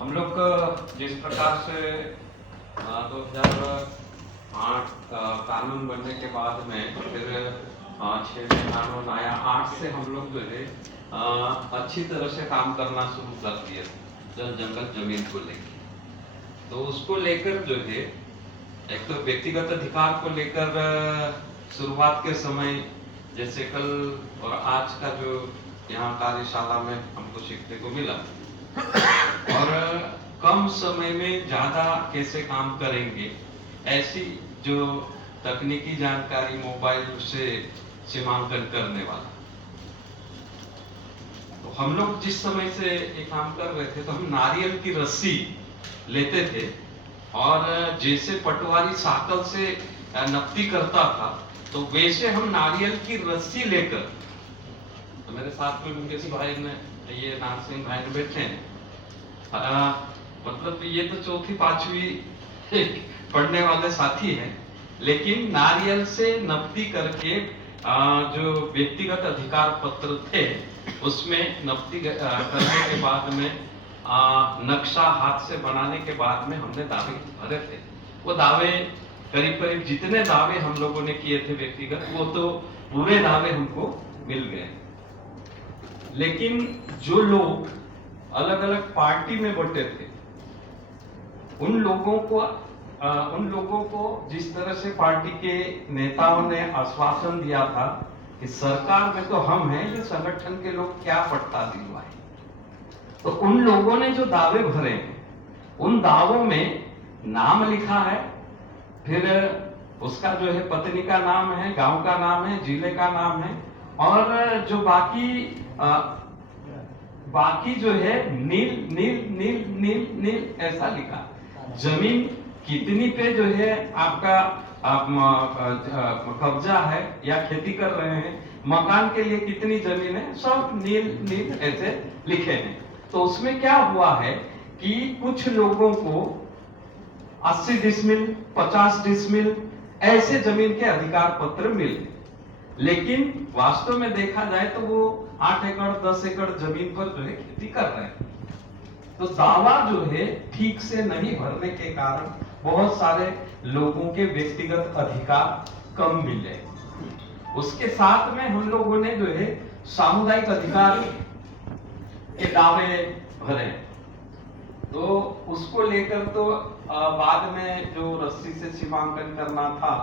हम लोग जिस प्रकार से 2008 कानून बनने के बाद में फिर 6 में कानून आया, 8 से हम लोग जो है अच्छी तरह से काम करना शुरू कर दिए जल जंगल जमीन को लेकर। तो उसको लेकर जो है एक तो व्यक्तिगत अधिकार को लेकर शुरुआत के समय जैसे कल और आज का जो यहाँ कार्यशाला में हमको सीखने को मिला और कम समय में ज्यादा कैसे काम करेंगे, ऐसी जो तकनीकी जानकारी मोबाइल से सीमांकन करने वाला। तो हम लोग जिस समय से ये काम कर रहे थे तो हम नारियल की रस्सी लेते थे और जैसे पटवारी साकल से नकदी करता था तो वैसे हम नारियल की रस्सी लेकर, तो मेरे साथ में मुकेश भाई ने, ये नाथ सिंह भाई ने बैठे हैं, मतलब ये तो चौथी पांचवी पढ़ने वाले साथी हैं, लेकिन नारियल से नकदी करके जो व्यक्तिगत अधिकार पत्र थे उसमें नकदी करने के बाद में नक्शा हाथ से बनाने के बाद में हमने दावे भरे थे। वो दावे करीब करीब जितने दावे हम लोगों ने किए थे व्यक्तिगत, वो तो पूरे दावे हमको मिल गए। लेकिन जो लोग अलग अलग पार्टी में बटे थे उन लोगों को जिस तरह से पार्टी के नेताओं ने आश्वासन दिया था कि सरकार में तो हम हैं, ये संगठन के लोग क्या पट्टा दिलवाए। तो उन लोगों ने जो दावे भरे उन दावों में नाम लिखा है, फिर उसका जो है पत्नी का नाम है, गांव का नाम है, जिले का नाम है, और जो बाकी जो है नील नील नील नील नील ऐसा लिखा। जमीन कितनी पे जो है आपका कब्जा है या खेती कर रहे हैं, मकान के लिए कितनी जमीन है, सब नील नील ऐसे लिखे हैं। तो उसमें क्या हुआ है कि कुछ लोगों को 80 डिसमिल 50 डिसमिल ऐसे जमीन के अधिकार पत्र मिले, लेकिन वास्तव में देखा जाए तो वो 8 एकड़ 10 एकड़ जमीन पर जो है खेती कर रहे हैं। तो दावा जो है ठीक से नहीं भरने के कारण बहुत सारे लोगों के व्यक्तिगत अधिकार कम मिले। उसके साथ में हम लोगों ने जो है सामुदायिक अधिकार के दावे भरे, तो उसको लेकर तो बाद में जो रस्सी से सीमांकन करना था,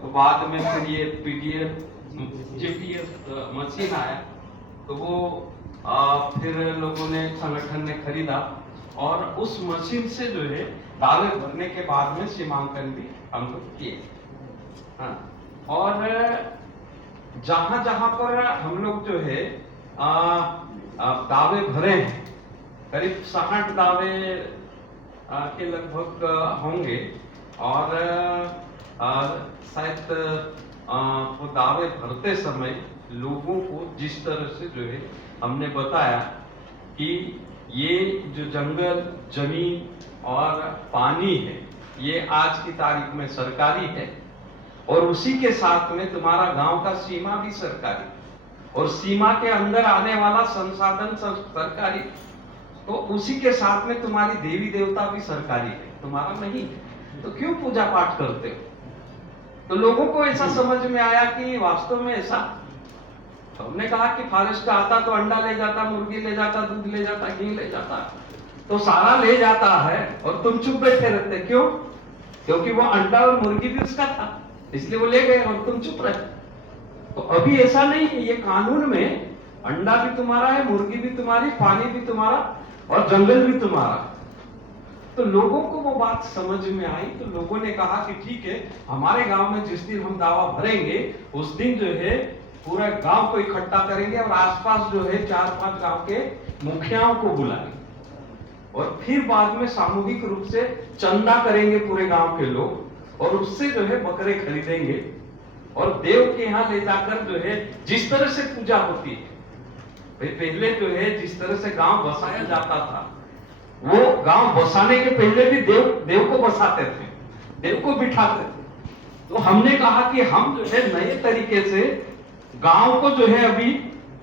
तो बाद में फिर ये पीडीएफ जीपीएस मशीन आया, तो वो फिर लोगों ने, संगठन ने खरीदा और उस मशीन से जो है दावे भरने के बाद में सीमांकन भी हम लोग किए। हाँ, और जहां जहां पर हम लोग जो है दावे भरे हैं, करीब 60 दावे के लगभग होंगे, और शायद वो दावे भरते समय लोगों को जिस तरह से जो है हमने बताया कि ये जो जंगल जमीन और पानी है ये आज की तारीख में सरकारी है, और उसी के साथ में तुम्हारा गांव का सीमा भी सरकारी, और सीमा के अंदर आने वाला संसाधन सरकारी, तो उसी के साथ में तुम्हारी देवी देवता भी सरकारी है, तुम्हारा नहीं है, तो क्यों पूजा पाठ करते हो। तो लोगों को ऐसा समझ में आया कि वास्तव में ऐसा, तो हमने कहा कि फॉरेस्ट आता तो अंडा ले जाता, मुर्गी ले जाता, दूध ले जाता, घी ले जाता, तो सारा ले जाता है और तुम चुप बैठे रहते, क्यों? क्योंकि वो अंडा और मुर्गी भी उसका था, इसलिए वो ले गए और तुम चुप रहे। तो अभी ऐसा नहीं है, ये कानून में अंडा भी तुम्हारा है, मुर्गी भी तुम्हारी, पानी भी तुम्हारा और जंगल भी तुम्हारा। तो लोगों को वो बात समझ में आई, तो लोगों ने कहा कि ठीक है, हमारे गांव में जिस दिन हम दावा भरेंगे उस दिन जो है पूरा गांव को इकट्ठा करेंगे और आसपास जो है 4-5 गांव के मुखियाओं को बुलाएंगे, और फिर बाद में सामूहिक रूप से चंदा करेंगे पूरे गांव के लोग, और उससे जो है बकरे खरीदेंगे और देव के यहाँ ले जाकर जो है जिस तरह से पूजा होती है, पहले जो है जिस तरह से गांव बसाया जाता था, वो गांव बसाने के पहले भी देव को बसाते थे, देव को बिठाते थे। तो हमने कहा कि हम जो है नए तरीके से गांव को जो है अभी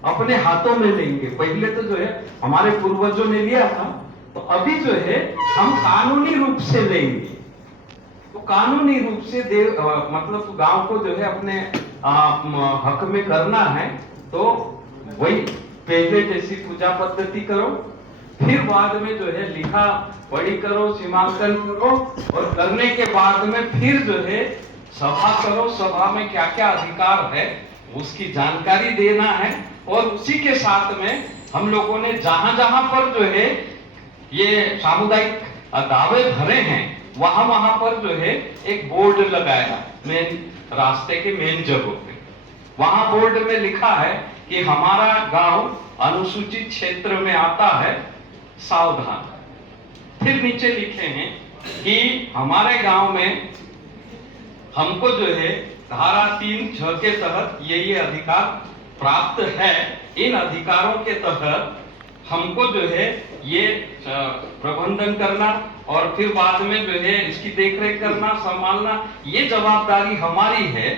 अपने हाथों में लेंगे। पहले तो जो है हमारे पूर्वजों ने लिया था, तो अभी जो है हम कानूनी रूप से लेंगे, तो कानूनी रूप से मतलब गांव को जो है अपने हक में करना है, तो वही पहले जैसी पूजा पद्धति करो, फिर बाद में जो है लिखा पढ़ी करो, सीमांकन करो, और करने के बाद में फिर जो है सभा करो, सभा में क्या क्या अधिकार है उसकी जानकारी देना है, और उसी के साथ में हम लोगों ने जहां जहां पर जो है ये सामुदायिक दावे भरे हैं वहां वहां पर जो है एक बोर्ड लगाया मेन रास्ते के मेन जगहों पे। वहां बोर्ड में लिखा है कि हमारा गांव अनुसूचित क्षेत्र में आता है, सावधान। फिर नीचे लिखे हैं कि हमारे गांव में हमको जो है धारा 3(6) के तहत ये अधिकार प्राप्त है। इन अधिकारों के तहत हमको जो है ये प्रबंधन करना और फिर बाद में जो है इसकी देखरेख करना, संभालना, ये जवाबदारी हमारी है।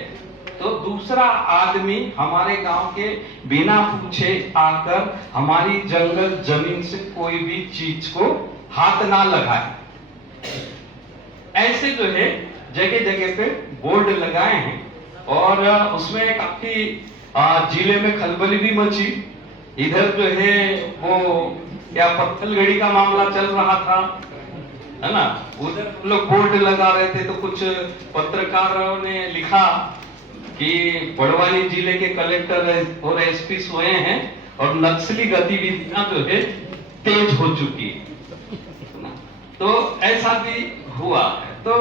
तो दूसरा आदमी हमारे गांव के बिना पूछे आकर हमारी जंगल जमीन से कोई भी चीज को हाथ ना लगाए। ऐसे जो है जगह जगह पे बोर्ड लगाए हैं, और उसमें काफी जिले में खलबली भी मची। इधर जो है वो क्या पत्थलगड़ी का मामला चल रहा था, है ना, उधर लोग बोर्ड लगा रहे थे, तो कुछ पत्रकारों ने लिखा कि बड़वानी जिले के कलेक्टर और एसपी सोए हैं और नक्सली गतिविधियां जो है तेज हो चुकी है। तो ऐसा भी हुआ है। तो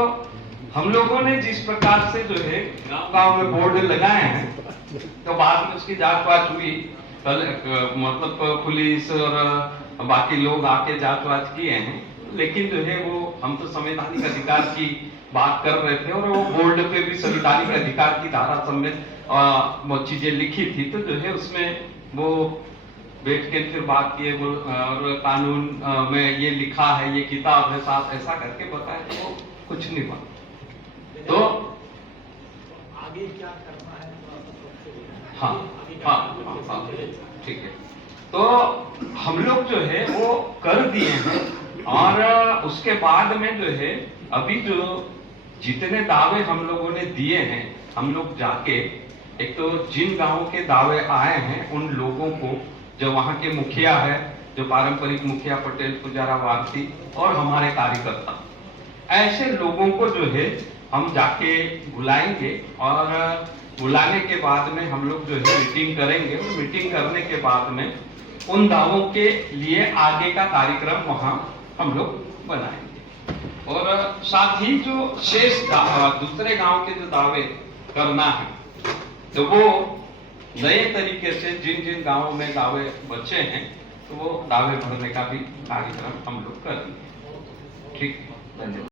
हम लोगों ने जिस प्रकार से जो है गांव में बोर्ड लगाए हैं, तो बाद में उसकी जांच वाच हुई, मतलब पुलिस और बाकी लोग आके जांच वाच किए हैं, लेकिन जो है वो हम तो संवैधानिक अधिकार की बात कर रहे थे, और वो बोर्ड पे भी संवैधानिक अधिकार की धारा समेत वो चीजें लिखी थी, तो जो है उसमें वो बैठ के फिर बात किए, और कानून में ये लिखा है, ये किताब है साथ, ऐसा करके बताया, तो वो कुछ नहीं बना। तो आगे क्या करना है? हाँ, ठीक है। तो हम लोग जो है वो कर दिए हैं, और उसके बाद में जो है अभी जो जितने दावे हम लोगों ने दिए हैं, हम लोग जाके एक तो जिन गांवों के दावे आए हैं उन लोगों को, जो वहां के मुखिया है, जो पारंपरिक मुखिया पटेल, पुजारा, वारसी और हमारे कार्यकर्ता, ऐसे लोगों को जो है हम जाके बुलाएंगे, और बुलाने के बाद में हम लोग जो है मीटिंग करेंगे। मीटिंग करने के बाद में उन दावों के लिए आगे का कार्यक्रम वहां हम लोग बनाएंगे, और साथ ही जो शेष दूसरे गांव के जो दावे करना है, तो वो नए तरीके से जिन जिन गांवों में दावे बचे हैं, तो वो दावे भरने का भी कार्यक्रम हम लोग करेंगे। ठीक, धन्यवाद।